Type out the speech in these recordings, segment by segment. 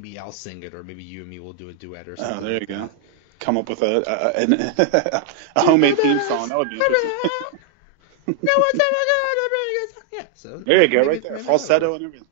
maybe I'll sing it, or maybe you and me will do a duet or something. Oh, there you go. Come up with a homemade theme song. That would be interesting. No one's ever gonna bring us. Yeah, so There you go, right there. Falsetto and everything.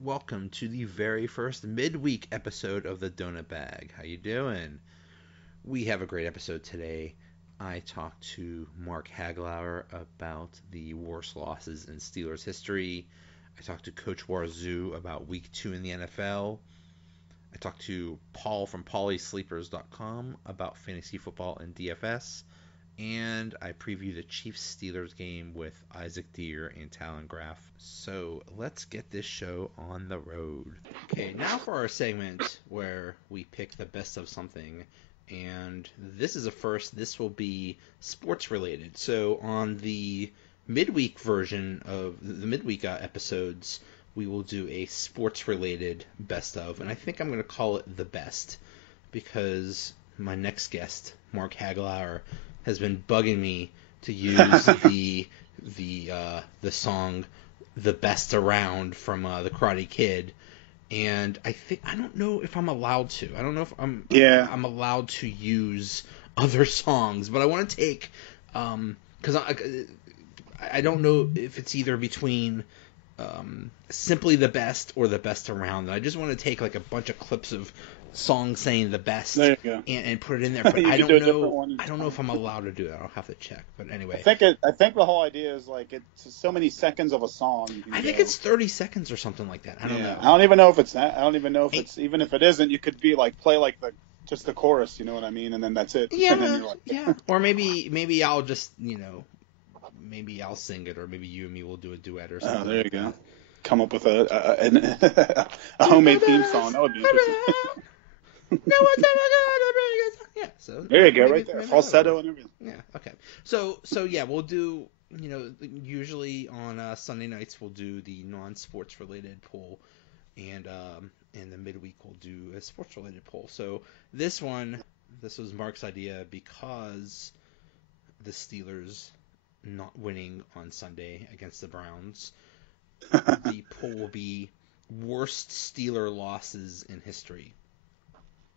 Welcome to the very first midweek episode of the Donut Bag. How you doing? We have a great episode today. I talked to Mark Hagelauer about the worst losses in Steelers history. I talked to Coach Warzu about Week 2 in the NFL. I talked to Paul from PaulySleepers.com about fantasy football and DFS. And I preview the Chiefs-Steelers game with Isaac Deer and Talon Graff. So let's get this show on the road. Okay, now for our segment where we pick the best of something. And this is a first. This will be sports-related. So on the midweek version of the midweek episodes, we will do a sports-related best of. And I think I'm going to call it the best because my next guest, Mark Hagelauer, has been bugging me to use the song "The Best Around" from the Karate Kid, and I don't know if I'm allowed to. I don't know if I'm allowed to use other songs, but I want to take because I don't know if it's either between simply the best or the best around. I just want to take like a bunch of clips of songs saying the best and put it in there, but I don't know if I'm allowed to do that. I'll have to check. But anyway, I think the whole idea is like it's so many seconds of a song. I think it's 30 seconds or something like that. I don't know. I don't even know if it's that. I don't even know if it's even if it isn't. You could be like play like just the chorus. You know what I mean? And then that's it. Yeah, and then you're like, yeah. Or maybe I'll just maybe I'll sing it, or maybe you and me will do a duet or something. Oh, there you go. Come up with a homemade theme song. That would be interesting. No one's ever gonna bring us. Yeah, so there you go, right there. Falsetto and everything. Yeah, okay. So yeah, we'll do. Usually on Sunday nights we'll do the non-sports related poll, and in the midweek we'll do a sports related poll. So this was Mark's idea because the Steelers not winning on Sunday against the Browns. The poll will be worst Steeler losses in history.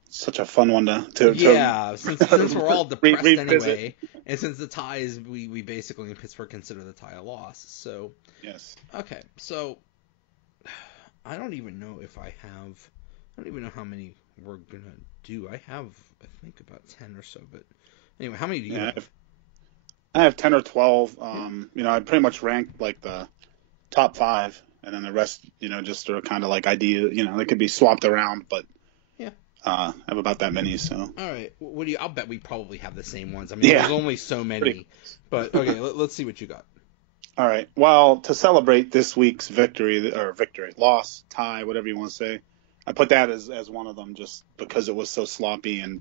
Such a fun one to since we're all depressed anyway, and since the ties, we basically in Pittsburgh consider the tie a loss. So yes. Okay, so I don't even know how many we're gonna do. I have think about 10 or so, but anyway, how many do you have? I have 10 or 12. I pretty much ranked like the top 5, and then the rest, just are kind of like idea. They could be swapped around, but. I have about that many, so. All right. I'll bet we probably have the same ones. I mean, there's only so many. But, okay, let's see what you got. All right. Well, to celebrate this week's loss, tie, whatever you want to say, I put that as one of them just because it was so sloppy and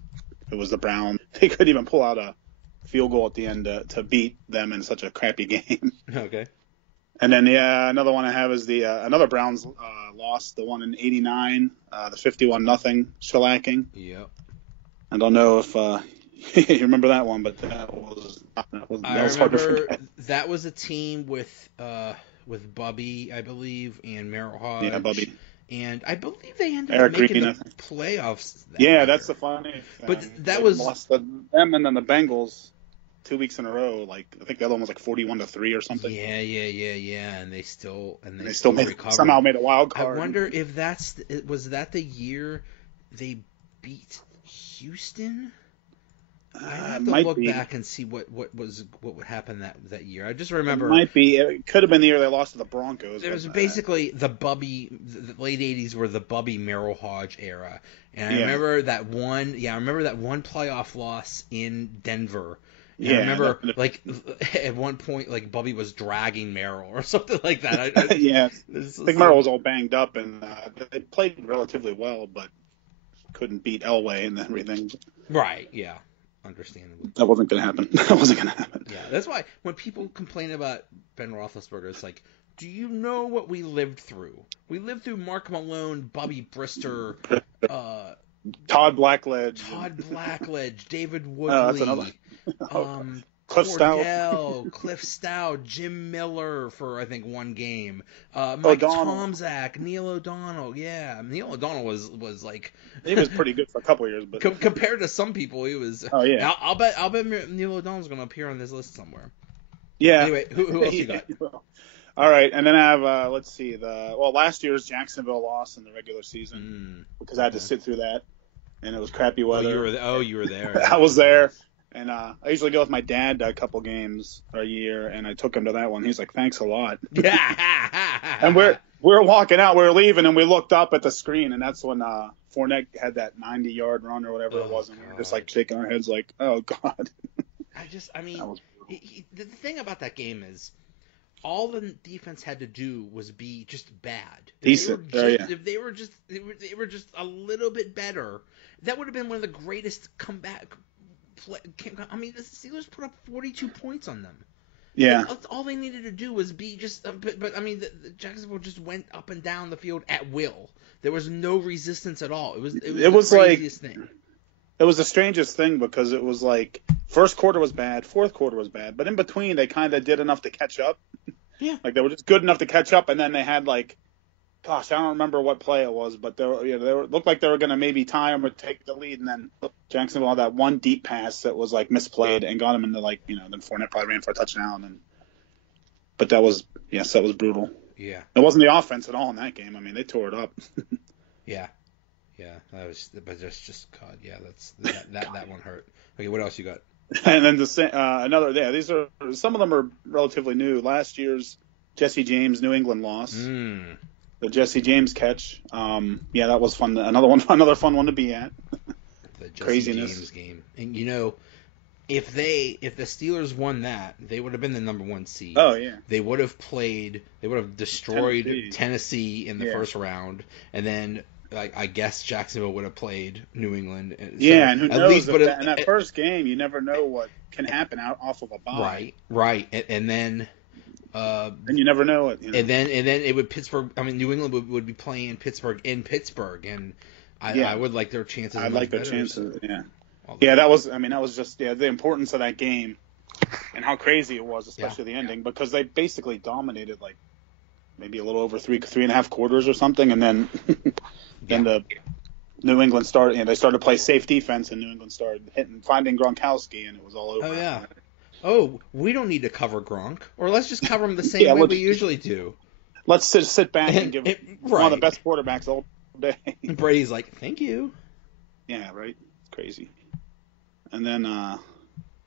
it was the Browns. They couldn't even pull out a field goal at the end to beat them in such a crappy game. Okay. And then, another one I have is the another Browns loss, the one in '89, the 51-0 shellacking. Yep. I don't know if you remember that one, but that was hard to forget. That was a team with Bubby, I believe, and Merrill Hodge. Yeah, Bubby. And I believe they ended up making the playoffs. That's the funny thing. But that was lost them and then the Bengals 2 weeks in a row. Like I think the other one was like 41-3 or something. Yeah. And they still somehow made a wild card. I wonder if was that the year they beat Houston. I have to look back and see what would happen that year. I just remember it might be. It could have been the year they lost to the Broncos. It was basically the late '80s were the Bubby Merrill Hodge era, and I remember that one. Yeah, I remember that one playoff loss in Denver, And I remember, like, at one point, like, Bubby was dragging Merrill or something like that. Yeah, I think Merrill was all banged up, and they played relatively well, but couldn't beat Elway and everything. Right, yeah. Understandable. That wasn't going to happen. That wasn't going to happen. Yeah, that's why when people complain about Ben Roethlisberger, it's like, do you know what we lived through? We lived through Mark Malone, Bubby Brister, Todd Blackledge, David Woodley, Cliff Cordell, Cliff Stout, Jim Miller for, I think, one game, Mike Tomczak, Neil O'Donnell. Yeah, Neil O'Donnell was like... He was pretty good for a couple of years, but... compared to some people, he was... Oh, yeah. I'll bet Neil O'Donnell's going to appear on this list somewhere. Yeah. Anyway, who else you got? All right, and then I have, let's see, last year's Jacksonville loss in the regular season, because I had to sit through that, and it was crappy weather. You were there. I was there, and I usually go with my dad to a couple games a year, and I took him to that one. He's like, thanks a lot. And we're walking out, we were leaving, and we looked up at the screen, and that's when Fournette had that 90-yard run or whatever it was, and we were just like shaking our heads like, oh, God. The thing about that game is, all the defense had to do was be just bad. Decent. If they were just a little bit better, that would have been one of the greatest comeback. I mean, the Steelers put up 42 points on them. Yeah. All they needed to do was be just. But I mean, the Jacksonville just went up and down the field at will. There was no resistance at all. It was the craziest thing. It was the strangest thing because it was like first quarter was bad, fourth quarter was bad, but in between they kind of did enough to catch up. Yeah. Like they were just good enough to catch up, and then they had like, gosh, I don't remember what play it was, but they looked like they were going to maybe tie them or take the lead, and then Jacksonville had that one deep pass that was like misplayed and got them into then Fournette probably ran for a touchdown, but that was brutal. Yeah. It wasn't the offense at all in that game. I mean, they tore it up. Yeah. Yeah, but just God, yeah, that one hurt. Okay, what else you got? And then these are some of them are relatively new. Last year's Jesse James New England loss, the Jesse James catch. That was fun. Another fun one to be at. The Jesse Craziness. James game, and if the Steelers won that, they would have been the number one seed. Oh yeah, they would have destroyed Tennessee in the first round, and then. I guess Jacksonville would have played New England. And who knows? In that first game, you never know what can happen off of a bye. Right. And then... and you never know it. And then it would Pittsburgh... I mean, New England would be playing Pittsburgh in Pittsburgh, and I would like their chances. I'd like their chances, yeah. Yeah, that was just the importance of that game and how crazy it was, especially the ending, because they basically dominated like maybe a little over three and a half quarters or something, and then... Then the New England started. They started to play safe defense, and New England started finding Gronkowski, and it was all over. Oh yeah. Oh, we don't need to cover Gronk, or let's just cover him the same way we usually do. Let's sit back and give one of the best quarterbacks all day. Brady's like, thank you. Yeah, right. It's crazy. And then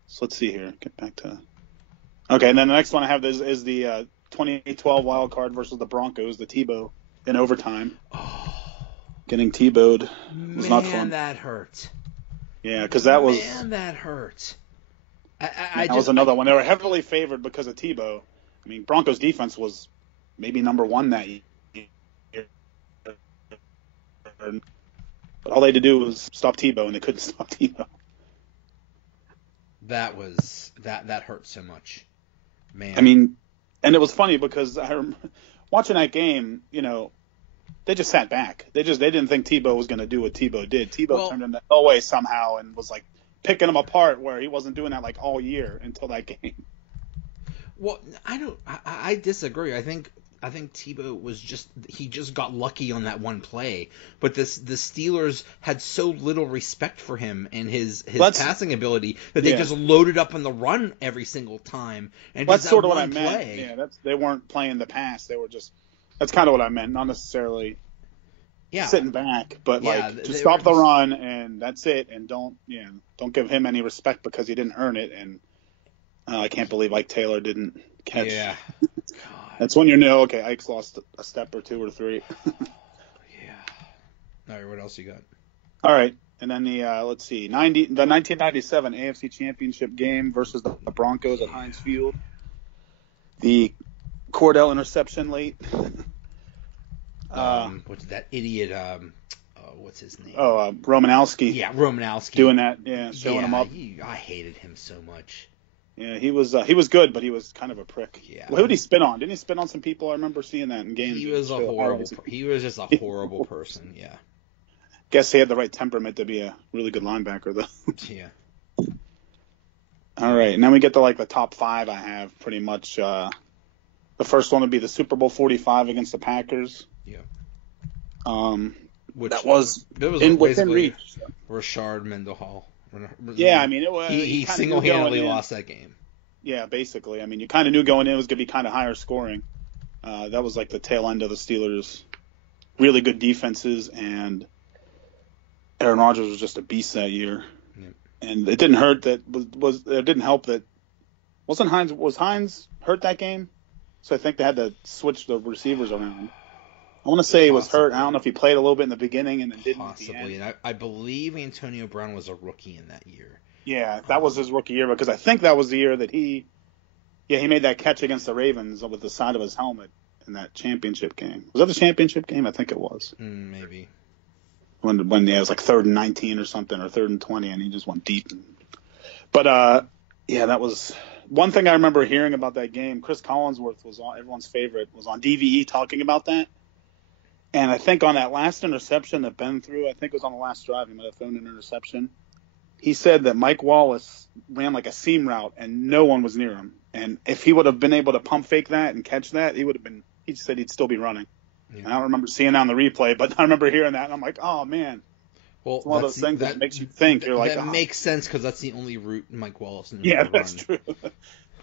so let's see here. Get back to. Okay, and then the next one I have is the 2012 wild card versus the Broncos, the Tebow in overtime. Oh. Getting T-bowed was not fun. Man, that hurt. Yeah, because that was... Man, that hurt. That was another one. They were heavily favored because of Tebow. I mean, Broncos' defense was maybe number one that year. But all they had to do was stop Tebow, and they couldn't stop Tebow. That hurt so much. Man. I mean, and it was funny because watching that game, they just sat back. They didn't think Tebow was going to do what Tebow did. Tebow turned into Elway somehow and was like picking him apart where he wasn't doing that like all year until that game. Well, I disagree. I think Tebow was just got lucky on that one play. But the Steelers had so little respect for him and his passing ability that they just loaded up on the run every single time. And that's sort of what I meant. Yeah, they weren't playing the pass. They were just. That's kind of what I meant, not necessarily sitting back, but just stop the run and that's it, and don't give him any respect because he didn't earn it. And I can't believe Ike Taylor didn't catch. Yeah, that's when okay, Ike's lost a step or two or three. Yeah. All right, what else you got? All right, And then the 1997 AFC Championship game versus the Broncos at Heinz Field. The Cordell interception late. What's that idiot? What's his name? Romanowski. Yeah, Romanowski. Doing that, showing him up. I hated him so much. Yeah, he was good, but he was kind of a prick. Yeah. Well, who did he spin on? Didn't he spin on some people? I remember seeing that in games. He was just a horrible person. Yeah. Guess he had the right temperament to be a really good linebacker, though. Yeah. All right, and then we get to the top 5 I have pretty much. The first one would be the Super Bowl 45 against the Packers. Yeah. That was within reach. Rashard Mendenhall. Yeah, I mean, he single-handedly lost that game. Yeah, basically. I mean, you kind of knew going in it was going to be kind of higher scoring. That was the tail end of the Steelers' really good defenses, and Aaron Rodgers was just a beast that year. Yep. And it didn't hurt that it didn't help that was Hines hurt that game? So I think they had to switch the receivers around. I want to say he was hurt. I don't know if he played a little bit in the beginning and then didn't. Possibly, and I believe Antonio Brown was a rookie in that year. Yeah, that was his rookie year because I think that was the year that he made that catch against the Ravens with the side of his helmet in that championship game. Was that the championship game? I think it was. Maybe. When it was 3rd and 19 or something, or 3rd and 20, and he just went deep. But that was one thing I remember hearing about that game. Chris Collinsworth was everyone's favorite, was on DVE talking about that. And I think on that last interception that Ben threw, I think it was on the last drive, he might have thrown an interception. He said that Mike Wallace ran like a seam route and no one was near him. And if he would have been able to pump fake that and catch that, he said he'd still be running. Yeah. And I don't remember seeing that on the replay, but I remember hearing that and I'm like, oh man. Well, it's one of those things that makes you think. You're like, that makes sense because that's the only route Mike Wallace knew. Yeah, that's true.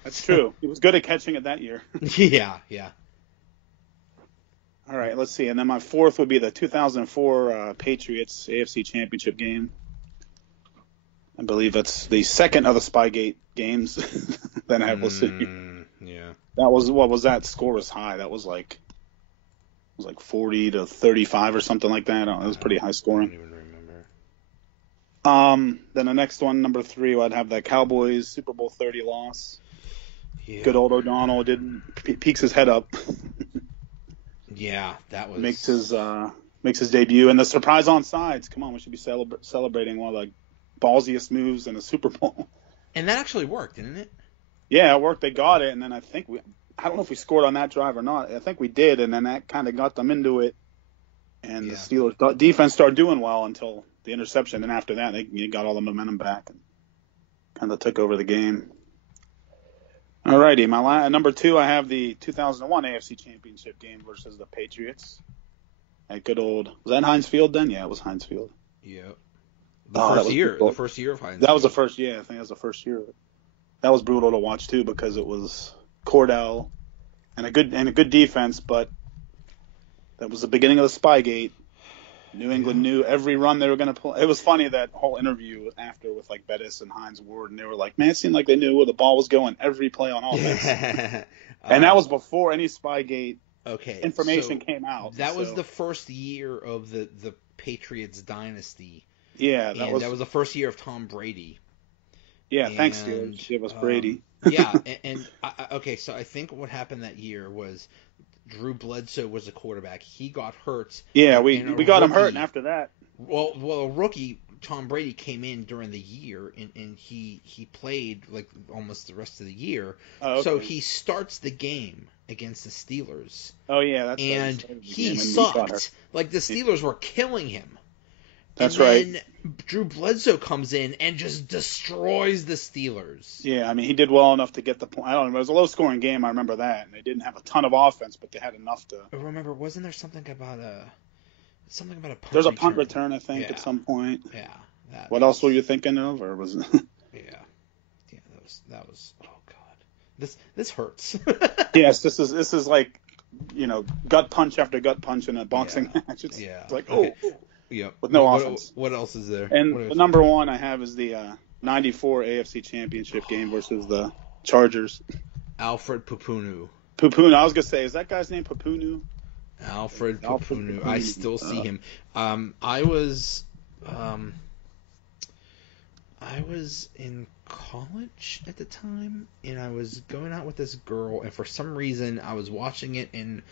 That's true. He was good at catching it that year. Yeah. All right, let's see. And then my fourth would be the 2004 Patriots AFC Championship game. I believe that's the second of the Spygate games that I have listed here. Yeah. That was, what was that? Score was high. That was like 40 to 35 or something like that. It was pretty high scoring. I don't even remember. Then the next one, number 3, I'd have that Cowboys Super Bowl 30 loss. Yeah. Good old O'Donnell peeks his head up. Yeah, that was makes his debut, and the surprise onside. Come on, we should be celebrating one of the ballsiest moves in the Super Bowl. And that actually worked, didn't it? Yeah, it worked. They got it, and then I don't know if we scored on that drive or not. I think we did, and then that kind of got them into it. And the Steelers defense started doing well until the interception, and after that they got all the momentum back and kind of took over the game. All righty, number 2, I have the 2001 AFC Championship game versus the Patriots. At good old, was that Heinz Field then? Yeah, it was Heinz Field. Yeah. The first year of Heinz. That was the first. Yeah, I think that was the first year. That was brutal to watch too because it was Cordell and a good defense, but that was the beginning of the Spygate. New England knew every run they were going to pull. It was funny, that whole interview after with Bettis and Hines Ward, and they were like, man, it seemed like they knew where the ball was going every play on offense. And that was before any Spygate information came out. That was the first year of the Patriots dynasty. Yeah, that was the first year of Tom Brady. Yeah, thanks, Steelers. Give us Brady. So I think what happened that year was Drew Bledsoe was a quarterback. He got hurt. Yeah, we got him hurt, and after that. Well, a rookie, Tom Brady, came in during the year, and he played like almost the rest of the year. Oh, okay. So he starts the game against the Steelers. Oh, yeah. That's and he sucked. Like, the Steelers were killing him. That's right. And then Drew Bledsoe comes in and just destroys the Steelers. Yeah, I mean, he did well enough to get the point. I don't know. It was a low-scoring game. I remember that. And they didn't have a ton of offense, but they had enough to. I remember, wasn't there something about a punt? There's a punt return, I think, at some point. Yeah. What else were you thinking of, or was? Yeah, that was. Oh God, this hurts. Yes, this is like, gut punch after gut punch in a boxing match. It's like Yeah. With no offense. What else is there? And the number 1 I have is the 94 AFC Championship game versus the Chargers. Alfred Pupunu. I was gonna say, is that guy's name Pupunu? Alfred Pupunu. I still see him. I was I was in college at the time, and I was going out with this girl, and for some reason I was watching it in